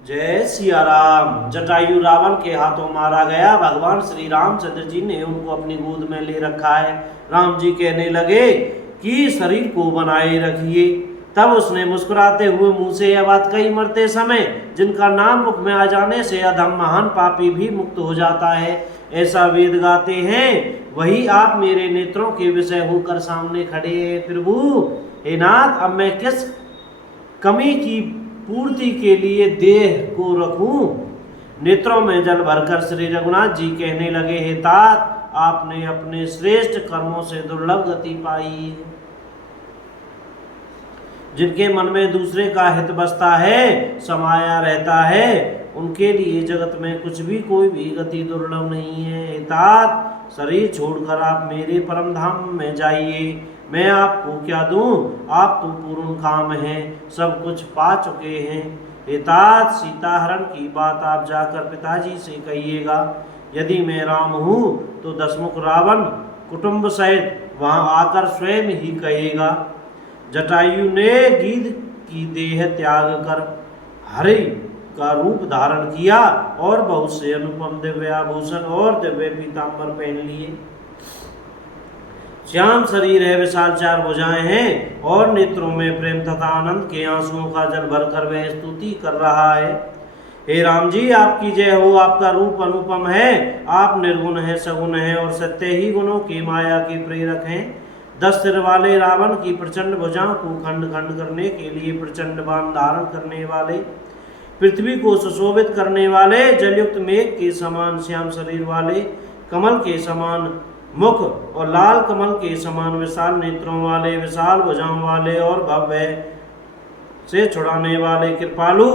जय सिया राम। जटायु रावण के हाथों मारा गया। भगवान श्री रामचंद्र जी ने उनको अपनी गोद में ले रखा है। राम जी कहने लगे कि शरीर को बनाए रखिए। तब उसने मुस्कुराते हुए मुंह से यह बात कही, मरते समय जिनका नाम मुख में आ जाने से अधम महान पापी भी मुक्त हो जाता है, ऐसा वेद गाते हैं। वही आप मेरे नेत्रों के विषय होकर सामने खड़े हैं। प्रभु हे नाथ, अब मैं किस कमी की पूर्ति के लिए देह को रखूं? नेत्रों में जल भरकर श्री रघुनाथ जी कहने लगे, हे तात, आपने अपने श्रेष्ठ कर्मों से दुर्लभ गति पाई है। जिनके मन में दूसरे का हित बसता है, समाया रहता है, उनके लिए जगत में कुछ भी कोई भी गति दुर्लभ नहीं है। हे तात, शरीर छोड़कर आप मेरे परम धाम में जाइए। मैं आपको क्या दूं? आप तो पूर्ण काम हैं, सब कुछ पा चुके हैं। हे तात, सीता हरण की बात आप जाकर पिताजी से कहिएगा। यदि मैं राम हूं तो दशमुख रावण कुटुंब सहित वहां आकर स्वयं ही कहेगा। जटायु ने गीध की देह त्याग कर हरि का रूप धारण किया और बहुत से अनुपम दिव्य आभूषण और दिव्य पीतांबर पहन लिए। श्याम शरीर है, विशाल चार भुजाएं हैं और नेत्रों में प्रेम तथा आनंद के आंसुओं का जल भरकर वह स्तुति कर रहा है। हे राम जी, आपकी जय हो। आपका रूप अनुपम है, आप निर्गुण है, सगुण है और सत्य ही गुणों की माया के प्रेरक हैं। 10 सिर वाले रावण की प्रचंड भुजाओं को खंड खंड करने के लिए प्रचंड बाण धारण करने वाले, पृथ्वी को सुशोभित करने वाले, जलयुक्त मेघ के समान श्याम शरीर वाले, कमल के समान मुख और लाल कमल के समान विशाल नेत्रों वाले, विशाल भुजाओं वाले और भव्य से छुड़ाने वाले कृपालु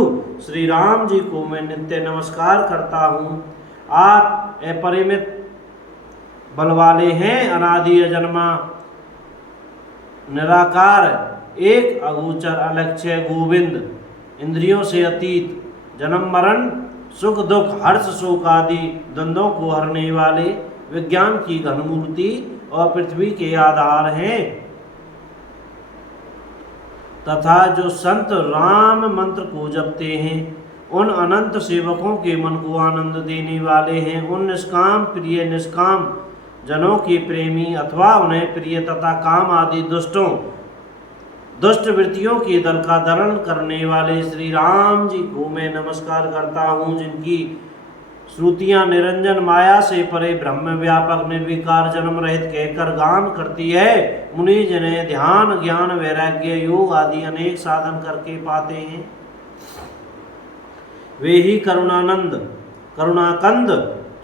श्री राम जी को मैं नित्य नमस्कार करता हूँ। आप अपरिमित बल वाले हैं, अनादि अजन्मा निराकार, एक अगोचर अलक्ष्य गोविंद, इंद्रियों से अतीत, जन्म मरण सुख दुख हर्ष शोक आदि द्वंद्वों को हरने वाले, विज्ञान की घन मूर्ति और पृथ्वी के आधार हैं, तथा जो संत राम मंत्र को जपते हैं उन अनंत सेवकों के मन को आनंद देने वाले हैं। उन निष्काम प्रिय निष्काम जनों के प्रेमी अथवा उन्हें प्रिय तथा काम आदि दुष्ट वृत्तियों के दल का दरण करने वाले श्री राम जी को मैं नमस्कार करता हूँ, जिनकी श्रुतियां निरंजन माया से परे ब्रह्म व्यापक निर्विकार जन्म रहित कहकर गान करती है। मुनि जिन्हें ध्यान ज्ञान वैराग्य योग आदि अनेक साधन करके पाते हैं, वे ही करुणाकंद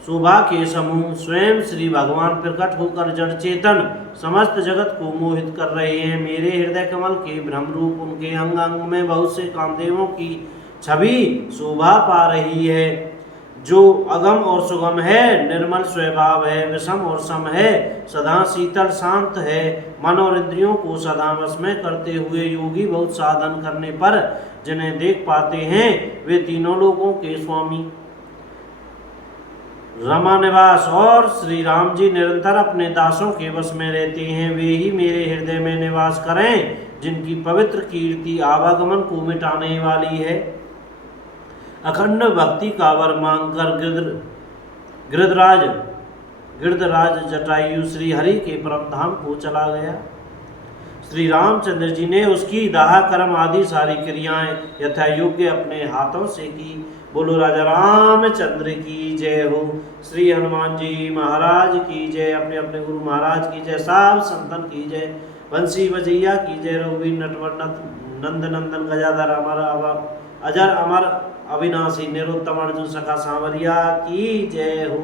शोभा के समूह स्वयं श्री भगवान प्रकट होकर जड़ चेतन समस्त जगत को मोहित कर रहे हैं। मेरे हृदय कमल के ब्रह्म रूप उनके अंग अंग में बहुत से कामदेवों की छवि शोभा पा रही है। जो अगम और सुगम है, निर्मल स्वभाव है, विषम और सम है, सदा शीतल शांत है, मन और इंद्रियों को सदा वश में करते हुए योगी बहुत साधन करने पर जिन्हें देख पाते हैं, वे तीनों लोगों के स्वामी रमा निवास और श्री राम जी निरंतर अपने दासों के वश में रहते हैं। वे ही मेरे हृदय में निवास करें, जिनकी पवित्र कीर्ति आवागमन को मिटाने वाली है। अखंड भक्ति का वर मांगकर गिरधराज जटायु श्री हरि के परम धाम को चला गया। श्री रामचंद्र जी ने उसकी दाह कर्म आदि सारी क्रियाएं यथा योग्य अपने हाथों से की। बोलो राजा रामचंद्र की जय हो। श्री हनुमान जी महाराज की जय। अपने अपने गुरु महाराज की जय। सब संतन की जय। बंसी बजैया की जय। रघुवीर नटवर नंद नंदन गजाधर अजर अमर अविनाशी निरुत्तम अर्जुन सखा सांवरिया की जय हो।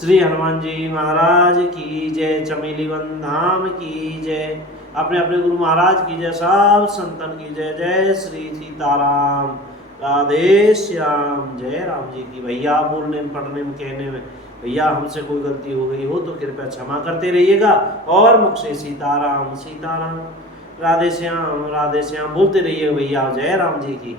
श्री हनुमान जी महाराज की जय। चमेली वन धाम की जय। अपने अपने गुरु महाराज की जय। सब संतन की जय। जय श्री सीताराम। राधे श्याम। जय राम जी की। भैया बोलने में पढ़ने में कहने में भैया हमसे कोई गलती हो गई हो तो कृपया क्षमा करते रहिएगा और मुख से सीताराम सीताराम, राधे श्याम बोलते रहिएगा भैया। जय राम जी की।